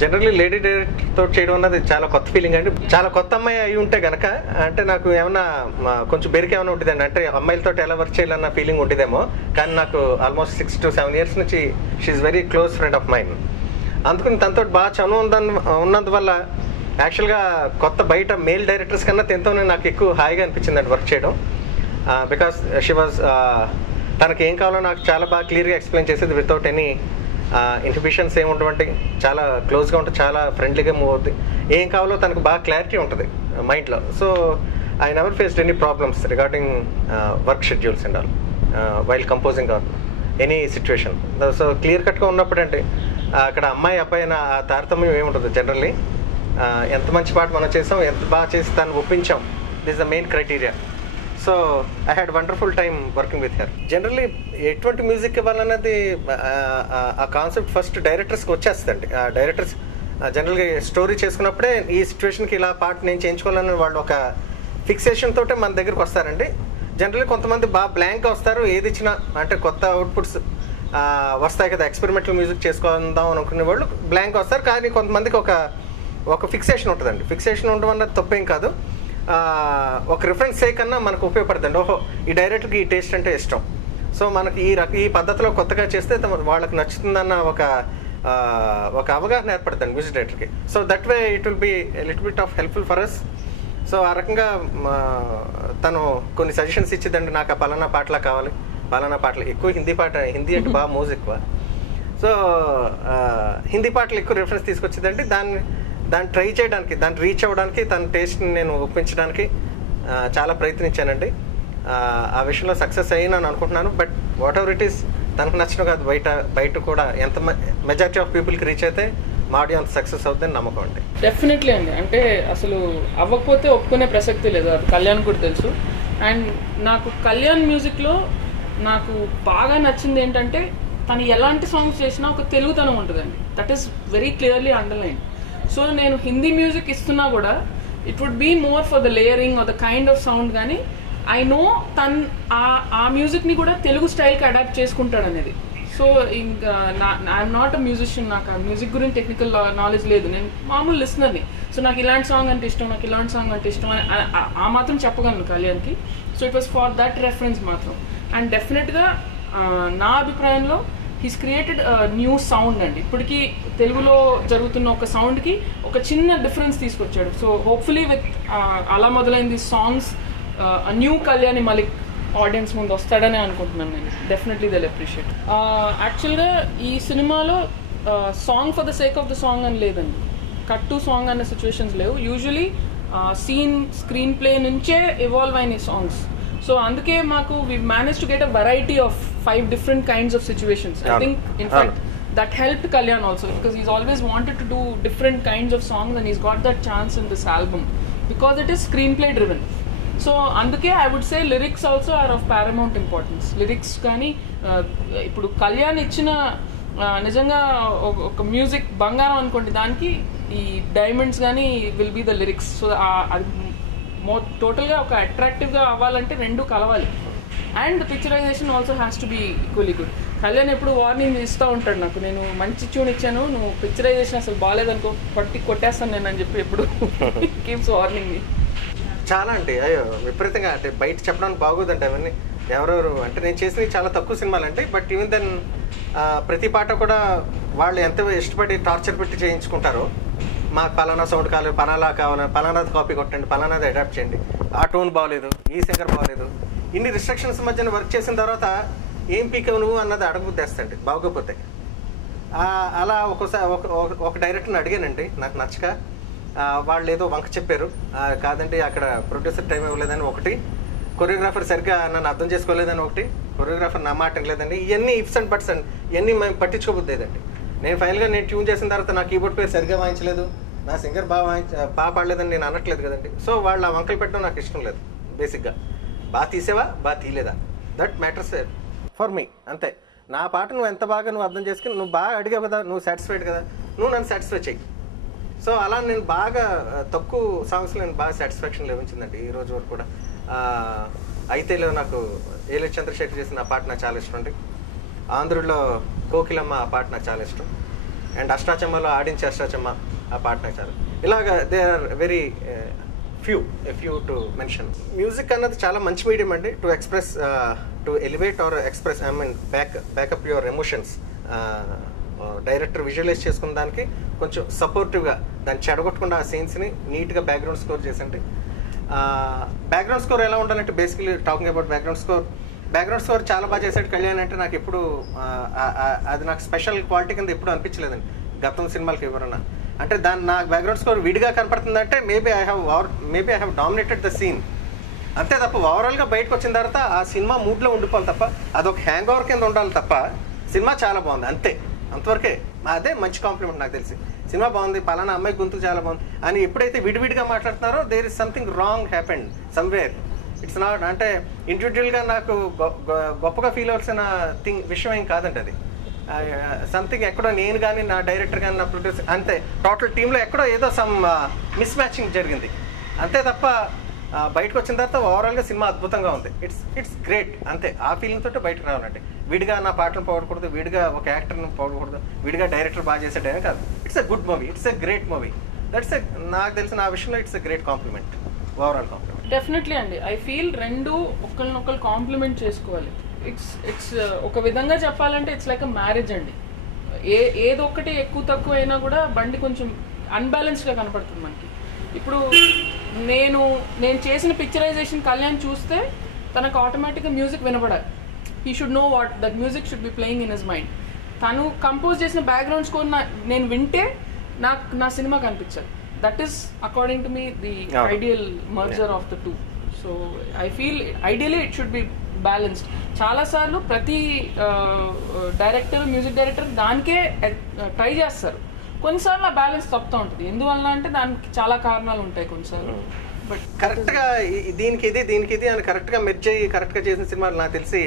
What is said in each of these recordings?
Generally lady డైరెక్టర్తో చేయడం అన్నది చాలా కొత్త ఫీలింగ్ అండి. చాలా కొత్త అమ్మాయి అయి ఉంటే కనుక అంటే నాకు ఏమన్నా కొంచెం బెరికి ఏమైనా ఉంటుందండి, అంటే అమ్మాయిలతో ఎలా వర్క్ చేయాలన్న ఫీలింగ్ ఉంటుందేమో. కానీ నాకు ఆల్మోస్ట్ 6 to 7 years నుంచి she's very close friend of mind. అందుకని తనతో బాగా చనువు ఉన్నందువల్ల యాక్చువల్గా కొత్త బయట మేల్ డైరెక్టర్స్ కన్నా తనతోనే నాకు ఎక్కువ హాయిగా అనిపించిందండి వర్క్ చేయడం. బికాస్ షీ వాజ్ తనకి ఏం కావాలో నాకు చాలా బాగా క్లియర్గా ఎక్స్ప్లెయిన్ చేసేది వితౌట్ ఎనీ ఇన్హిబిషన్స్ ఏముంటుంది. చాలా క్లోజ్గా ఉంటుంది, చాలా ఫ్రెండ్లీగా మూవ్ అవుతుంది. ఏం కావాలో తనకు బాగా క్లారిటీ ఉంటుంది మైండ్లో. So I never faced any problems regarding work schedules and all while composing or any situation. So clear కట్గా ఉన్నప్పుడు అంటే అక్కడ అమ్మాయి అబ్బాయి నా తారతమ్యం ఏముంటుంది. జనరల్లీ ఎంత మంచి పాట మనం చేసాం, ఎంత బాగా చేసి దాన్ని ఒప్పించాం, this the main criteria. So I had wonderful time working with her. Generally ఎటువంటి మ్యూజిక్ ఇవ్వాలన్నది ఆ కాన్సెప్ట్ ఫస్ట్ డైరెక్టర్స్కి వచ్చేస్తుందండి. డైరెక్టర్స్ జనరల్గా స్టోరీ చేసుకున్నప్పుడే ఈ సిచ్యువేషన్కి ఇలా పాట నేను చేయించుకోవాలని వాళ్ళు ఒక ఫిక్సేషన్ తోటే మన దగ్గరికి వస్తారండి. జనరల్లీ కొంతమంది బాగా బ్లాంక్గా వస్తారు, ఏది ఇచ్చినా అంటే కొత్త అవుట్పుట్స్ వస్తాయి కదా, ఎక్స్పెరిమెంటల్ మ్యూజిక్ చేసుకుందాం అనుకునే వాళ్ళు బ్లాంక్గా వస్తారు. కానీ కొంతమందికి ఒక ఫిక్సేషన్ ఉంటుందండి. ఫిక్సేషన్ ఉండడం అన్నది తప్పేం కాదు, ఒక రిఫరెన్స్ సే కన్నా మనకు ఉపయోగపడుతుంది. ఓహో ఈ డైరెక్టర్కి ఈ టేస్ట్ అంటే ఇష్టం, సో మనకి ఈ పద్ధతిలో కొత్తగా చేస్తే వాళ్ళకి నచ్చుతుందన్న ఒక అవగాహన ఏర్పడుతుంది మ్యూజిక్ డైరెక్టర్కి. So that way it will be little bit of helpful for us. So ఆ రకంగా తను కొన్ని సజెషన్స్ ఇచ్చేదండి, నాకు ఆ పలానా పాటలా కావాలి, పలానా పాటలు ఎక్కువ హిందీ అంటే బాగా మోజ్ ఎక్కువ. సో హిందీ పాటలు ఎక్కువ రిఫరెన్స్ తీసుకొచ్చేదండి. దాన్ని ట్రై చేయడానికి, దాన్ని రీచ్ అవ్వడానికి, తన టేస్ట్ని నేను ఒప్పించడానికి చాలా ప్రయత్నించానండి. ఆ విషయంలో సక్సెస్ అయ్యానని అనుకుంటున్నాను. But what ever it is తనకు నచ్చడం కాదు, బయట కూడా ఎంత మెజారిటీ ఆఫ్ పీపుల్కి రీచ్ అయితే మా ఆడియన్స్ సక్సెస్ అవుతుందని నమ్మకం అండి. డెఫినెట్లీ అండి, అంటే అసలు అవ్వకపోతే ఒప్పుకునే ప్రసక్తి లేదు, అది కళ్యాణ్ కూడా తెలుసు. అండ్ నాకు కళ్యాణ్ మ్యూజిక్లో నాకు బాగా నచ్చింది ఏంటంటే తను ఎలాంటి సాంగ్స్ చేసినా ఒక తెలుగుతనం ఉంటుందండి. That is very clearly underline. So నేను హిందీ మ్యూజిక్ ఇస్తున్నా కూడా it would be more for the layering or the kind of sound, కానీ ఐ నో తను ఆ మ్యూజిక్ని కూడా తెలుగు స్టైల్కి అడాప్ట్ చేసుకుంటాడు అనేది. సో ఇంకా ఐఎమ్ నాట్ అ మ్యూజిషియన్, నాకు ఆ మ్యూజిక్ గురించి టెక్నికల్ నాలెడ్జ్ లేదు, నేను మామూలు లిస్నర్ని. సో నాకు ఇలాంటి సాంగ్ అంటే ఇష్టం, నాకు ఇలాంటి సాంగ్ అంటే ఇష్టం అని ఆ మాత్రం చెప్పగలను కళ్యాణ్కి. So it was for that reference మాత్రం. అండ్ డెఫినెట్గా నా అభిప్రాయంలో హీస్ క్రియేటెడ్ న్యూ సౌండ్ అండి. ఇప్పటికీ తెలుగులో జరుగుతున్న ఒక సౌండ్కి ఒక చిన్న డిఫరెన్స్ తీసుకొచ్చాడు. సో హోప్ఫుల్లీ విత్ అలా మొదలైంది songs new Kalyani Malik audience ముందు వస్తాడని అనుకుంటున్నాను నేను. డెఫినెట్లీ దిల్ అప్రిషియేట్. యాక్చువల్గా ఈ సినిమాలో song for the sake of the song అని లేదండి, కట్ టు సాంగ్ అనే సిచ్యువేషన్స్ లేవు. యూజువలీ స్క్రీన్ ప్లే నుంచే ఇవాల్వ్ అయిన సాంగ్స్. సో అందుకే మాకు we manage to get a variety of 5 different kinds of situations. I think in fact that helped Kalyan also, because he's always wanted to do different kinds of songs and he's got that chance in this album because it is screenplay driven. So అందుకే I would say lyrics also are of paramount importance. Lyrics కానీ ఇప్పుడు కళ్యాణ్ ఇచ్చిన నిజంగా ఒక music బంగారం అనుకోండి, దానికి ఈ డైమండ్స్ కానీ will be the lyrics. So అది టోటల్గా ఒక అట్రాక్టివ్గా అవ్వాలంటే రెండు కలవాలి. And picturization also has to be equally good. Kalyan ఎప్పుడు వార్నింగ్ ఇస్తూ ఉంటాడు నాకు, నేను మంచి ట్యూన్ ఇచ్చాను, నువ్వు పిక్చరైజేషన్ అసలు బాగాలేదనుకో కొట్టేస్తాను నేను అని చెప్పి ఎప్పుడు కీప్స్ వార్నింగ్. చాలా అంటే అయ్యో విపరీతంగా అంటే బయట చెప్పడానికి బాగోదంటే అవన్నీ ఎవరెవరు అంటే నేను చేసినవి చాలా తక్కువ సినిమాలు అండి. బట్ ఈవెన్ దెన్ ప్రతి పాట కూడా వాళ్ళు ఎంత ఇష్టపడి టార్చర్ పెట్టి చేయించుకుంటారో, మాకు పలానా సౌండ్ కావాలి, పలానా కావాలి, పలానాది కాపీ కొట్టండి, పలానాది అడాప్ట్ చేయండి, ఆ టోన్ బాగోలేదు, ఈ సింగర్ బాగోలేదు, ఇన్ని రిస్ట్రిక్షన్స్ మధ్యన వర్క్ చేసిన తర్వాత ఏం పీకవు నువ్వు అన్నది అడగబుద్దేస్తండి బాగోపోతే. అలా ఒక డైరెక్టర్ని అడిగానండి నాకు నచ్చక, వాళ్ళు ఏదో వంక చెప్పారు, కాదండి అక్కడ ప్రొడ్యూసర్ టైం ఇవ్వలేదని ఒకటి, కొరియోగ్రాఫర్ సరిగ్గా నన్ను అర్థం చేసుకోలేదని ఒకటి, కొరియోగ్రాఫర్ నా మాట లేదండి, ఇవన్నీ ఇఫ్స్ అండ్ బట్స్ అండి, ఇవన్నీ మేము పట్టించుకోబుద్దేదండి. నేను ఫైనల్గా నేను ట్యూన్ చేసిన తర్వాత నా కీబోర్డ్ పేరు సరిగ్గా వాయించలేదు, నా సింగర్ బాగా పాడలేదని నేను అనట్లేదు కదండి. సో వాళ్ళు ఆ వంకలు పెట్టడం నాకు ఇష్టం లేదు. బేసిక్గా బాగా తీసేవా బాగా తీయలేదా, దట్ మ్యాటర్స్ ఫర్ మీ, అంతే. నా పాట నువ్వు ఎంత బాగా నువ్వు అర్థం చేసుకుని నువ్వు బాగా అడిగావు కదా, నువ్వు సాటిస్ఫైడ్ కదా, నువ్వు నన్ను సాటిస్ఫై చెయ్యి. సో అలా నేను బాగా తక్కువ సాంగ్స్లో నేను బాగా సాటిస్ఫాక్షన్ లభించిందండి ఈ రోజు వరకు కూడా. అయితేలో నాకు ఏలే చంద్రశేఖర్ చేసిన ఆ పాట నాకు చాలా ఇష్టం అండి. ఆంధ్రులో కోకిలమ్మ ఆ పాట నాకు చాలా ఇష్టం. అండ్ అష్టాచమ్మలో ఆడించే అష్టాచమ్మ ఆ పాట నాకు చాలా ఇలాగా they are very few to mention. Music అన్నది చాలా మంచి మీడియం అండి to express, to elevate or express, I mean backup your emotions. Director visualize చేసుకున్న దానికి కొంచెం సపోర్టివ్గా దాన్ని చెడగొట్టకుండా ఆ సీన్స్ని నీట్గా బ్యాక్గ్రౌండ్ స్కోర్ చేసండి. బ్యాక్గ్రౌండ్ స్కోర్ ఎలా ఉండాలంటే basically talking about background score చాలా బాగా చేశాడు కళ్యాణ్. అంటే నాకు ఎప్పుడు అది నాకు స్పెషల్ క్వాలిటీ కింద ఎప్పుడు అనిపించలేదండి గతం సినిమాలకి ఎవరన్నా. అంటే దాన్ని నాకు బ్యాక్గ్రౌండ్ స్కోర్ విడిగా కనపడుతుందంటే maybe I have dominated the scene అంతే తప్ప ఓవరాల్గా బయటకు వచ్చిన తర్వాత ఆ సినిమా మూడ్లో ఉండిపోవాలి తప్ప అదొక హ్యాంగ్ ఓవర్ కింద ఉండాలి తప్ప సినిమా చాలా బాగుంది అంతే, అంతవరకే. అదే మంచి కాంప్లిమెంట్ నాకు తెలిసి. సినిమా బాగుంది, పలానా అమ్మాయి గొంతు చాలా బాగుంది అని ఎప్పుడైతే విడివిడిగా మాట్లాడుతున్నారో there is something wrong happened somewhere. It's not అంటే ఇండివిజువల్గా నాకు గొప్పగా ఫీల్ అవ్వాల్సిన విషయం ఏం కాదండి అది. సంథింగ్ ఎక్కడో నేను కానీ నా డైరెక్టర్ కానీ నా ప్రొడ్యూసర్ అంతే టోటల్ టీంలో ఎక్కడో ఏదో సమ్ మిస్ మ్యాచింగ్ జరిగింది అంతే తప్ప బయటకు వచ్చిన తర్వాత ఓవరాల్గా సినిమా అద్భుతంగా ఉంది. ఇట్స్ గ్రేట్ అంతే. ఆ ఫీలింగ్ తోటి బయటకు రావాలంటే విడిగా నా పాటలను పోగొడకూడదు, విడిగా ఒక యాక్టర్ని పోగొడకూడదు, విడిగా డైరెక్టర్ బాగా చేసేటైనా కాదు. It's a good movie, it's a great movie. నాకు తెలిసిన ఆ విషయంలో it's a great compliment, overall compliment. Definitely అండి. ఐ ఫీల్ రెండు ఒకరినొకరు కాంప్లిమెంట్ చేసుకోవాలి. ఇట్స్ ఒక విధంగా చెప్పాలంటే ఇట్స్ లైక్ అ మ్యారేజ్ అండి. ఏదొక్కటి ఎక్కువ తక్కువ అయినా కూడా బండి కొంచెం అన్బ్యాలెన్స్డ్గా కనపడుతుంది మనకి. ఇప్పుడు నేను చేసిన పిక్చరైజేషన్ కళ్యాణ్ చూస్తే తనకు ఆటోమేటిక్గా మ్యూజిక్ వినపడాలి. He should know what that music should be playing in his mind. తను కంపోజ్ చేసిన బ్యాక్గ్రౌండ్ స్కోర్ నేను వింటే నా సినిమా కనిపించాలి. That is according to me the ideal merger of the two. So I feel ideally it should be balanced. చాలాసార్లు ప్రతి music director దానికే try చేస్తారు. కొన్నిసార్లు ఆ బ్యాలెన్స్ తప్పుతూ ఉంటుంది. ఎందువల్ల అంటే దానికి చాలా కారణాలు ఉంటాయి కొన్నిసార్లు. బట్ కరెక్ట్గా దీనికి ఇది అని కరెక్ట్గా మెర్జ్ అయ్యి కరెక్ట్గా చేసిన సినిమాలు నాకు తెలిసి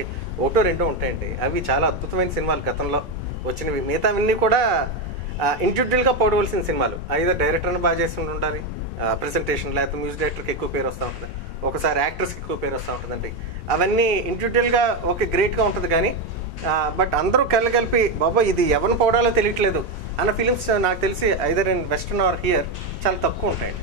ఒకటో రెండో ఉంటాయండి. అవి చాలా అద్భుతమైన సినిమాలు గతంలో వచ్చినవి. మిగతావన్నీ కూడా ఇండివిజువల్గా పొడవలసిన సినిమాలు. అయితే డైరెక్టర్ని బాగా చేసి ఉండాలి, ప్రెజెంటేషన్, లేకపోతే మ్యూజిక్ డైరెక్టర్కి ఎక్కువ పేరు వస్తూ ఉంటుంది, ఒకసారి యాక్టర్స్కి ఎక్కువ పేరు వస్తూ ఉంటుందండి. అవన్నీ ఇండివిజువల్గా ఓకే గ్రేట్గా ఉంటుంది కానీ బట్ అందరూ కలిపి బాబా ఇది ఎవరిని పోవడాలో తెలియట్లేదు అన్న ఫిలిమ్స్ నాకు తెలిసి either in western or here చాలా తక్కువ ఉంటాయండి.